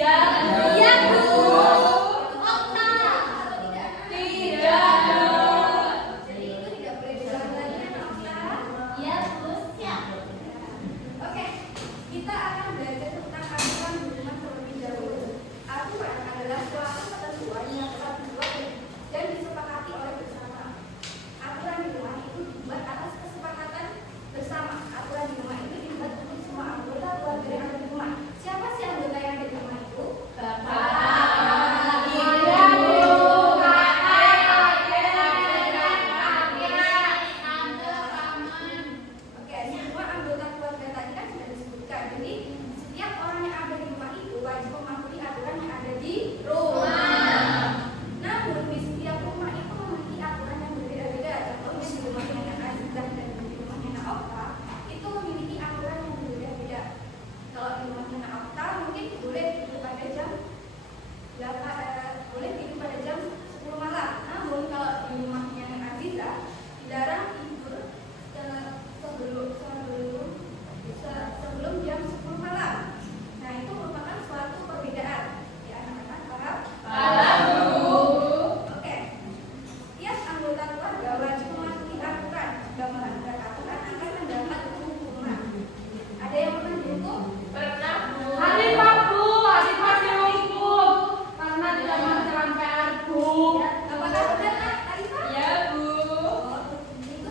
Iya, Bu. Okta. Tidak. Jadi itu tidak boleh diulang lagi ya, Okta? Iya, Bu. Siap. Oke, kita akan belajar tentang aturan di rumah terlebih dahulu. Aturan adalah suatu ketentuan yang telah dibuat dan disepakati oleh bersama. Aturan di rumah itu dibuat atas kesepakatan bersama. Aturan di rumah itu dibuat untuk semua anggota keluarga yang ada di rumah. Siapa sih anggota yang ada di rumah itu? Bapak. Oke, semua anggota keluarga tadi kan sudah disebutkan. Jadi setiap orang yang ada di rumah itu wajib mematuhi aturan yang ada di rumah. Namun di setiap rumah itu memiliki aturan yang berbeda-beda. Contohnya di rumahnya Nenek Azizah dan di rumahnya Nenek Okta itu memiliki aturan yang berbeda-beda. Kalau di rumahnya Nenek Okta mungkin boleh tidur pada jam boleh tidur pada jam 10 malam. Namun kalau di rumahnya Nenek Azizah dilarang tidur sebelum jam 10 malam. Nah, itu merupakan suatu perbedaan. Ya, anak-anak paham? Oke. Setiap anggota keluarga wajib mematuhi aturan. Jika melanggar aturan akan mendapat hukuman. Ada yang pernah dihukum? Pernah, Bu. Adik Pak Bu, adik pasti hukum karena tidak mengerjakan PR Bu. Ya, apakah benar, Kak Arifah? Iya, Bu. Oh, itu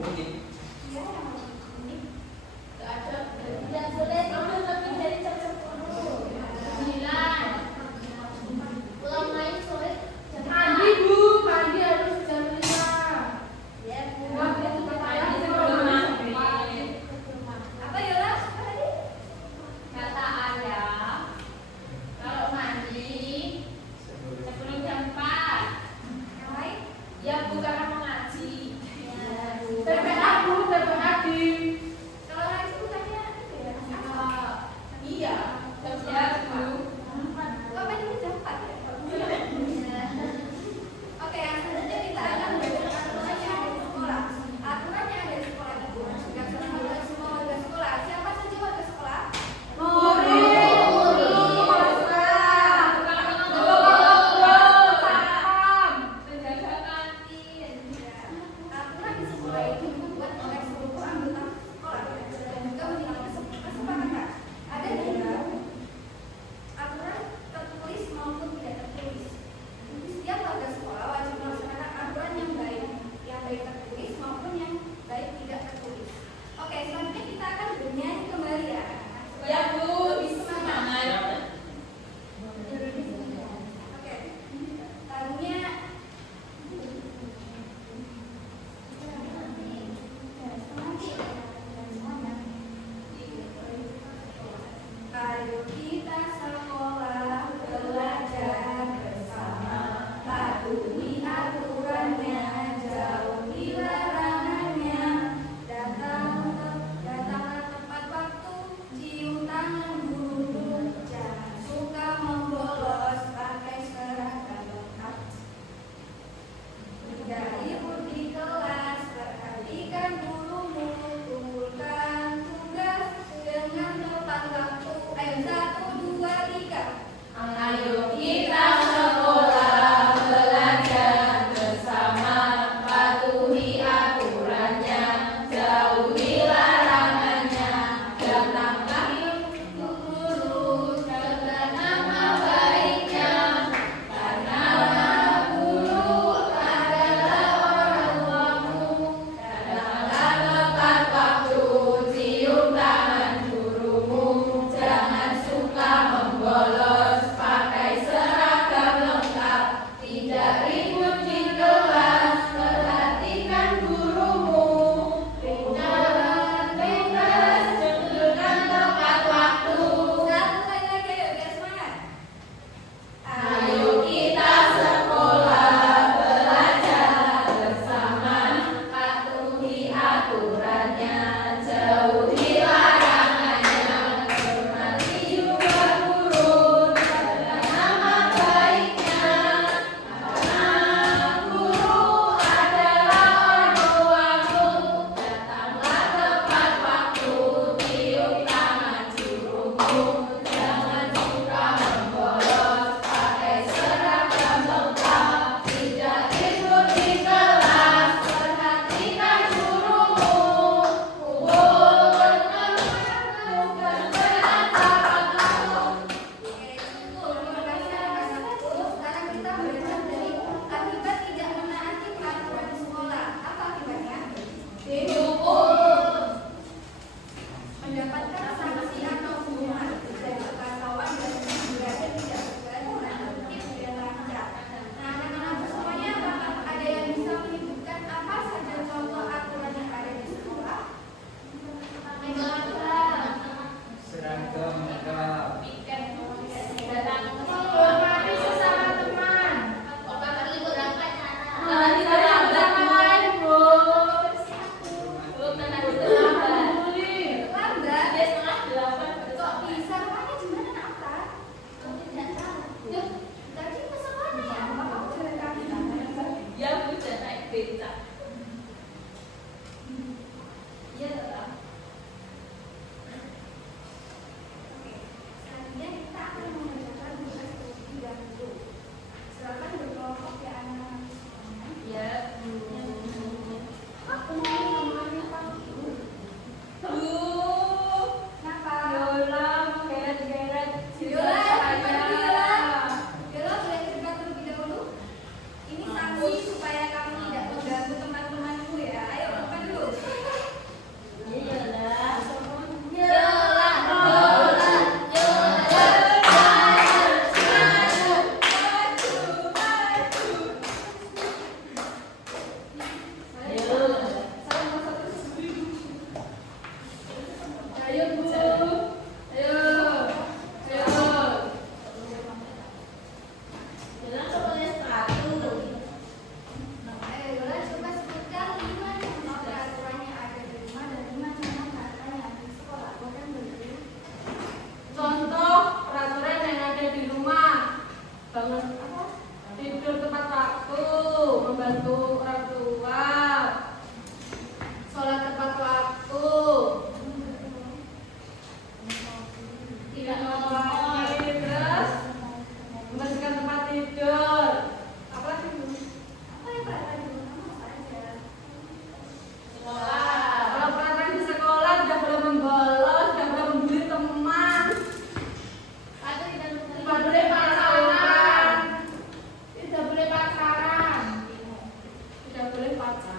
Unik. Iya, yang ini. Tidak boleh tidur lebih dari jam 10. 9. Pulang main sore jam Mandi 4. Bu, mandi harus jam 5. Ya, Bu. Wah, dia suka payah Mandi sebelum masuk. Apa ya lah? Apa tadi? Kata ayah, kalau mandi sebelum jam 4. Yang lain? Ya Bu, karena mengaji. Ya, Bu. PPA Bu,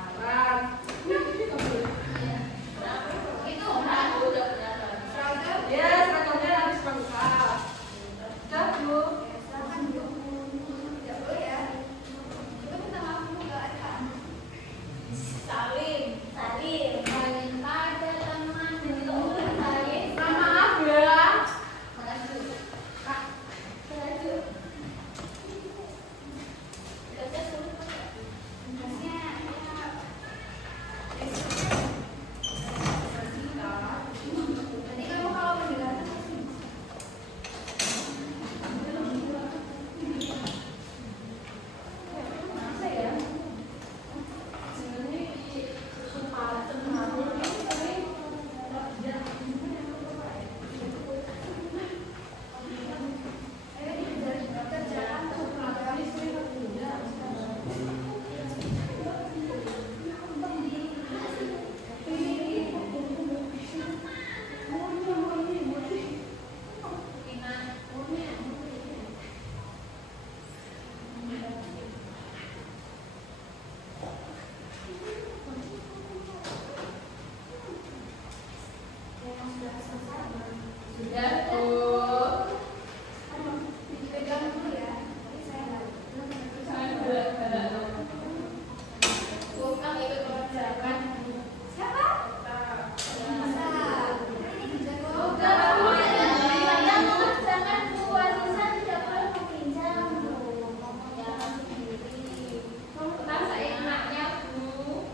Sekarang. Itu udah kelihatan. Seragam. Ya, seragamnya harus lengkap. Sudah, Bu. Ya, silakan Bu. Tidak boleh ya. Kita minta maaf dulu ke Eka. Salim. Saling pada teman itu saling. Maaf ya. Makasih. Kak. Seragam. Kerja sulit kan? Tugasnya ya. Nanti kamu kalau mendengarkan pasti. Masa ya? Ayo dikerjakan seragam. Yang sudah selesai. Sudah, Bu. Dipegang dulu ya. Nanti saya balik. Jangan berat-berat. Bukan ikut mengerjakan. Siapa? Bisa. Ini dijago. Saya mengerjakan dua sisa tidak boleh meminjam. Jangan sendiri. Kan saya enaknya Bu.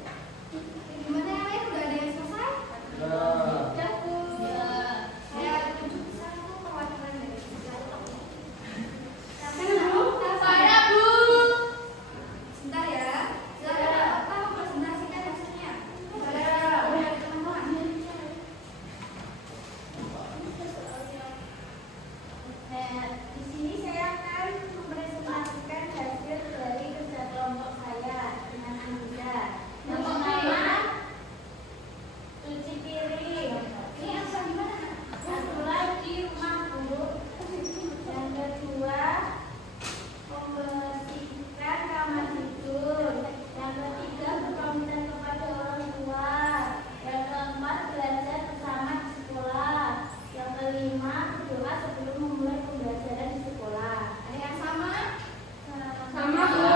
Gimana yang lain? Udah ada yang selesai? Udah Bu. Saya tunjuk satu perwakilan dari sejarah. Saya Bu. Sebentar ya. Silakan Bapak mempresentasikan hasilnya. Kepada teman-teman. Nah, di sini saya akan mempresentasikan hasil dari kerja kelompok saya dengan Anda. Yang pertama, cuci piring. Ini asal gimana? Aturan di rumah guru. Yang kedua, membersihkan kamar tidur. Yang ketiga, berpamitan kepada orang tua. Yang keempat, belajar bersama di sekolah. Yang kelima, berdoa sebelum memulai pembelajaran di sekolah. Ada yang sama? Sama, Bu.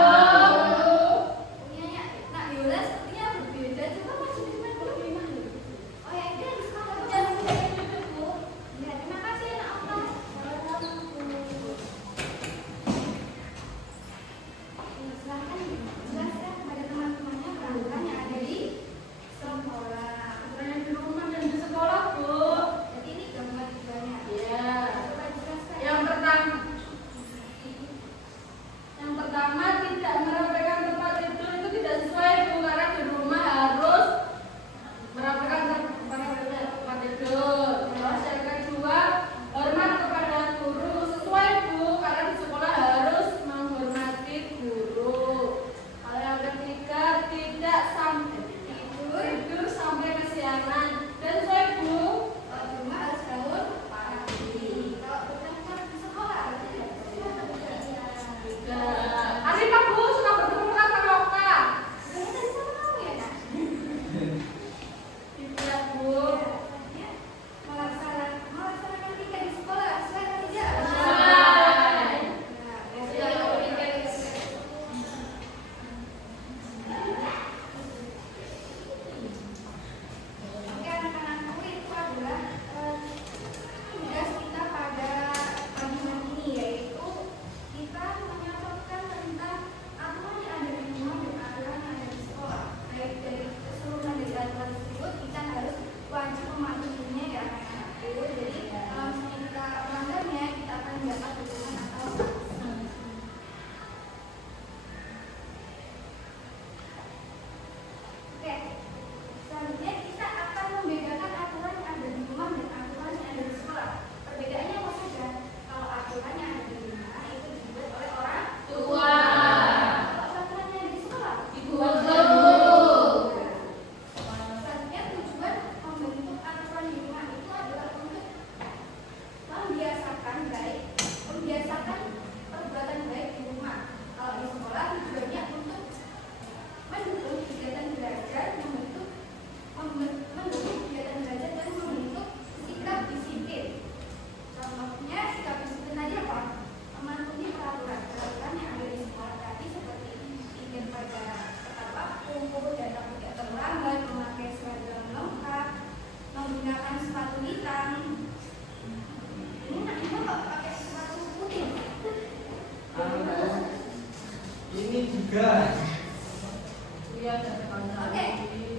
Punya Nak Yola sepertinya berbeda. Coba masukin dulu. Oh ya, ini lagi sekolah. Jangan lupa duduk, Bu. Ya, terima kasih Nak Okta. Silahkan jelaskan kepada teman-temannya peraturan yang ada di sekolah. Aturan di rumah dan di sekolah, Bu. Jadi ini gambar banyak. Iya. Coba jelaskan. Yang pertama tidak merapikan tempat tidur itu tidak sesuai, Bu, karena di rumah harus merapikan tempat tidur. Terus yang kedua, hormat kepada guru sesuai, Bu, karena di sekolah harus menghormati guru. Kalau yang ketiga, tidak sampai tidur sampai kesiangan. Dan sesuai, Bu. Kalau di rumah harus bangun pagi. Kalau berangkat di sekolah Asik, Pak, Bu, suka bertemu kan sama Okta? Saya tadi sama kamu ya, Nak? Tidak, Bu. Ya, melaksanakan tiga di sekolah sesuai atau tidak? Sesuai. Nah, berarti Oke.